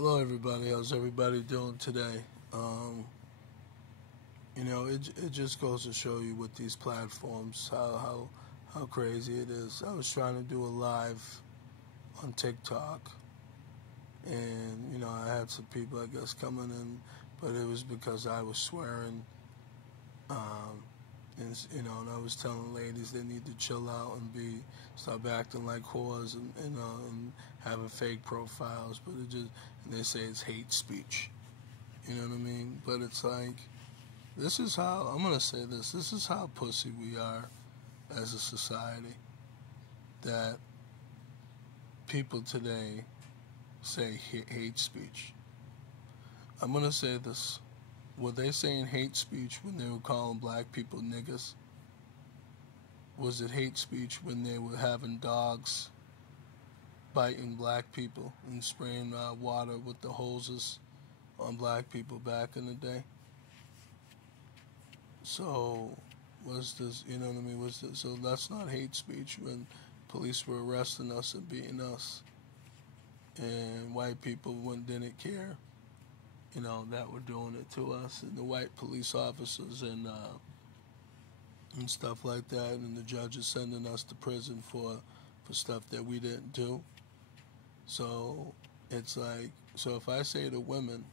Hello, everybody. How's everybody doing today? It just goes to show you with these platforms how crazy it is. I was trying to do a live on TikTok, and I had some people, I guess, coming in, but it was because I was swearing, and I was telling ladies they need to chill out and stop acting like whores and having fake profiles, but and they say it's hate speech. You know what I mean? But it's like, this is how, I'm going to say this is how pussy we are as a society, that people today say hate speech. I'm going to say this. Were they saying hate speech when they were calling black people niggas? Was it hate speech when they were having dogs biting black people and spraying water with the hoses on black people back in the day? So was this, you know what I mean? So that's not hate speech when police were arresting us and beating us, and white people didn't care, that were doing it to us, and the white police officers and stuff like that, and the judges sending us to prison for stuff that we didn't do. So it's like, so if I say to women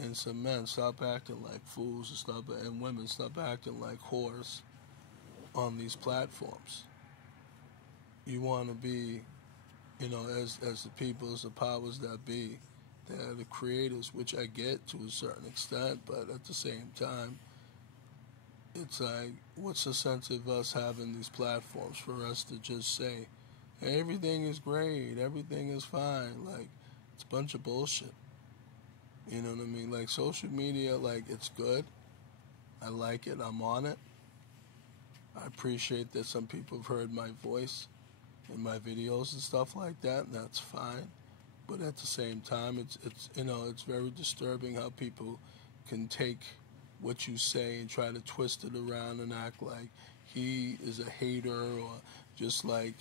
and some men, stop acting like fools, and women, stop acting like whores on these platforms. You want to be, as the people, as the powers that be, they're the creators, which I get to a certain extent, but at the same time, it's like, what's the sense of us having these platforms for us to just say, hey, everything is great, everything is fine? Like, it's a bunch of bullshit. You know what I mean? Like, social media, like, it's good. I like it. I'm on it. I appreciate that some people have heard my voice in my videos and stuff like that, and that's fine. But at the same time, it's very disturbing how people can take what you say and try to twist it around and act like he is a hater, or just like,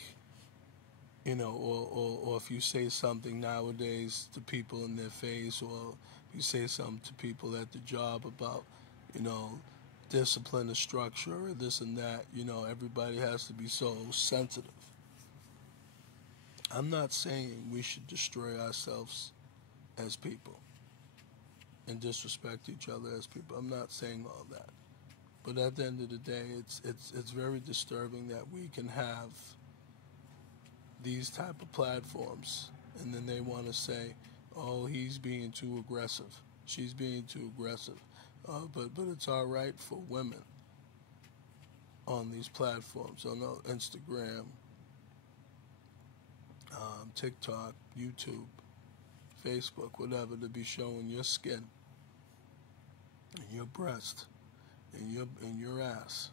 or if you say something nowadays to people in their face, or if you say something to people at the job about, discipline or structure or this and that, everybody has to be so sensitive. I'm not saying we should destroy ourselves as people and disrespect each other as people. I'm not saying all that. But at the end of the day, it's very disturbing that we can have these type of platforms, and then they want to say, oh, he's being too aggressive, she's being too aggressive. But it's all right for women on these platforms, on Instagram, TikTok, YouTube, Facebook, whatever, to be showing your skin and your breast and your ass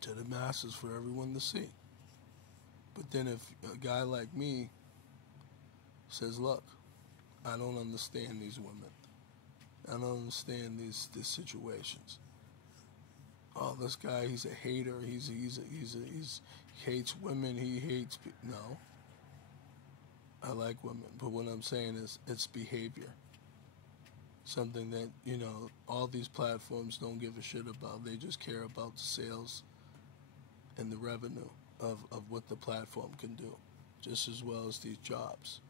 to the masses for everyone to see. But then if a guy like me says, look, I don't understand these women, I don't understand these situations. Oh, this guy, he's a hater. He hates women. He hates no. I like women, but what I'm saying is, it's behavior. Something that all these platforms don't give a shit about. They just care about the sales and the revenue of what the platform can do, just as well as these jobs.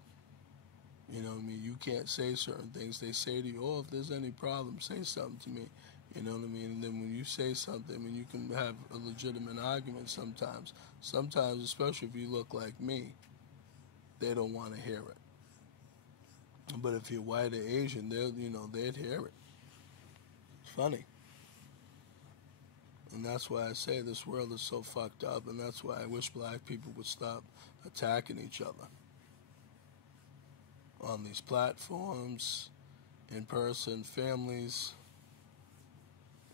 You know what I mean? You can't say certain things. They say to you, oh, if there's any problem, say something to me. You know what I mean? And then when you say something, and you can have a legitimate argument sometimes, especially if you look like me, they don't want to hear it. But if you're white or Asian, they'd hear it. It's funny. And that's why I say this world is so fucked up, and that's why I wish black people would stop attacking each other on these platforms, in person, families.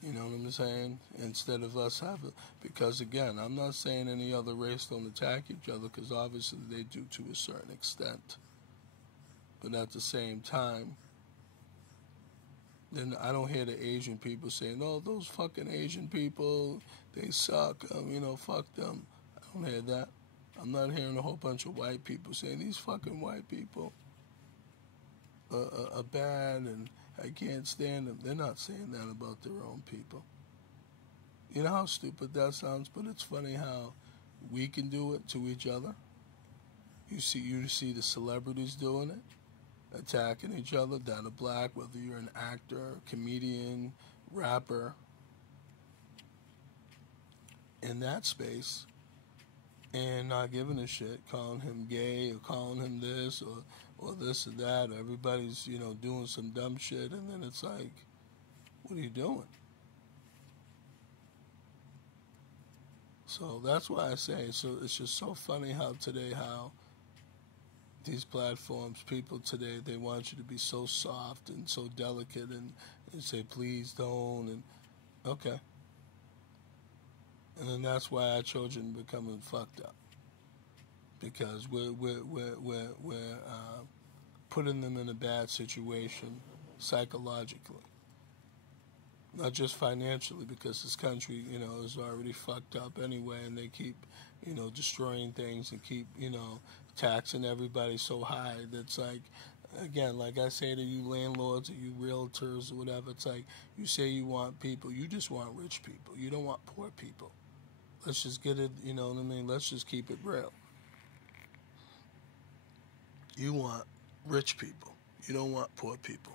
You know what I'm saying? Instead of us having, because again, I'm not saying any other race don't attack each other, because obviously they do to a certain extent. But at the same time, then I don't hear the Asian people saying, oh, those fucking Asian people, they suck, fuck them. I don't hear that. I'm not hearing a whole bunch of white people saying these fucking white people are bad and I can't stand them. They're not saying that about their own people. You know how stupid that sounds, but it's funny how we can do it to each other. You see the celebrities doing it, attacking each other that are black, whether you're an actor, comedian, rapper, in that space, and not giving a shit, calling him gay or calling him this or this or that, or everybody's, doing some dumb shit, and then it's like, what are you doing? So that's why I say, so it's just so funny how these platforms, people today, they want you to be so soft and so delicate and say, please don't, and okay. And then that's why our children are becoming fucked up. Because we're putting them in a bad situation psychologically. Not just financially, because this country, is already fucked up anyway, and they keep, destroying things and keep, taxing everybody so high that's like, again, like I say to you landlords or you realtors or whatever, it's like you say you want people, you just want rich people. You don't want poor people. Let's just get it, you know what I mean? Let's just keep it real. You want rich people. You don't want poor people.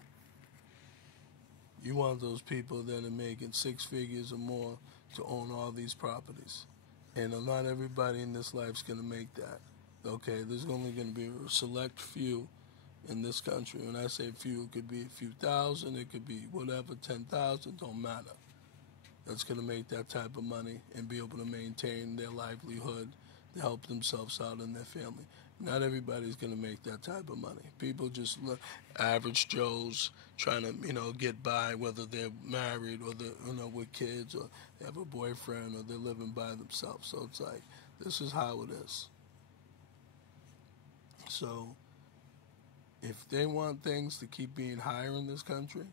You want those people that are making 6 figures or more to own all these properties. And not everybody in this life's going to make that. Okay, there's only going to be a select few in this country. When I say few, it could be a few thousand, it could be whatever, 10,000, don't matter. That's going to make that type of money and be able to maintain their livelihood to help themselves out and their family. Not everybody's going to make that type of money. People just look, average Joes trying to, get by, whether they're married or they're, with kids or they have a boyfriend or they're living by themselves. So it's like, this is how it is. So if they want things to keep being higher in this country,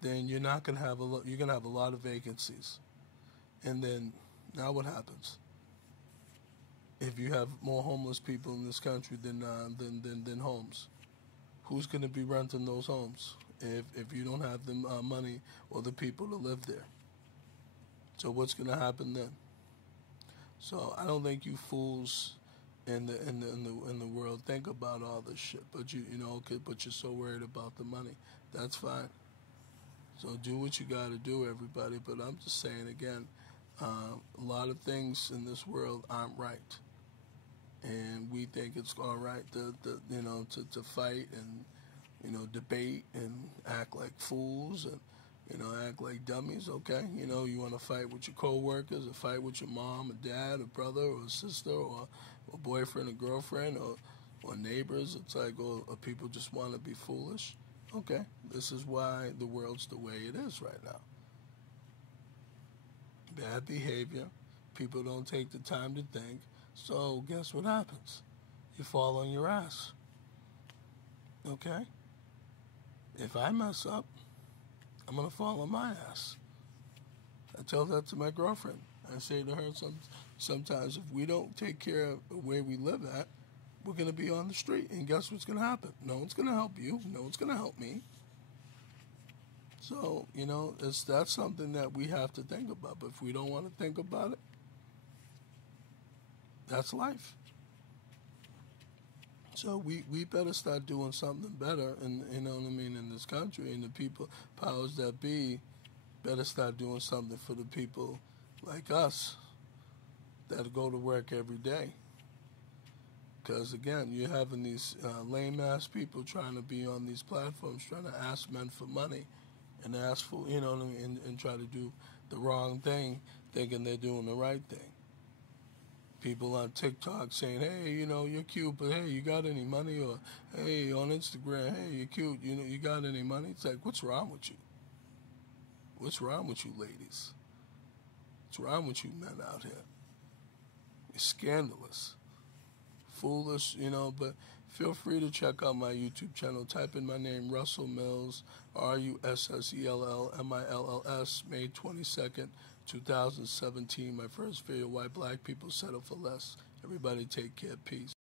then you're not going to have you're going to have a lot of vacancies. And then now what happens? If you have more homeless people in this country than homes, who's going to be renting those homes if you don't have the money or the people to live there? So what's going to happen then? So I don't think you fools in the world think about all this shit, but but you're so worried about the money. That's fine. So do what you got to do, everybody. But I'm just saying again, a lot of things in this world aren't right. And we think it's all right to fight and debate and act like fools and act like dummies. Okay, you want to fight with your coworkers or fight with your mom or dad or brother or sister or boyfriend or girlfriend or neighbors. It's like, or people just want to be foolish. Okay, this is why the world's the way it is right now. Bad behavior. People don't take the time to think. So guess what happens? You fall on your ass. Okay? If I mess up, I'm going to fall on my ass. I tell that to my girlfriend. I say to her sometimes, if we don't take care of the way we live at, we're going to be on the street. And guess what's going to happen? No one's going to help you. No one's going to help me. So, that's something that we have to think about. But if we don't want to think about it, that's life. So we better start doing something better, and in this country, and the people, powers that be, better start doing something for the people like us that go to work every day. Because again, you're having these lame-ass people trying to be on these platforms, trying to ask men for money, and ask for, and try to do the wrong thing, thinking they're doing the right thing. People on TikTok saying, hey, you're cute, but hey, you got any money? Or, hey, on Instagram, hey, you're cute, you got any money? It's like, what's wrong with you? What's wrong with you ladies? What's wrong with you men out here? You're scandalous. Foolish, but feel free to check out my YouTube channel. Type in my name, Russell Mills, RussellMills, May 22nd, 2017. My first video, Why Black People Settle for Less. Everybody take care. Peace.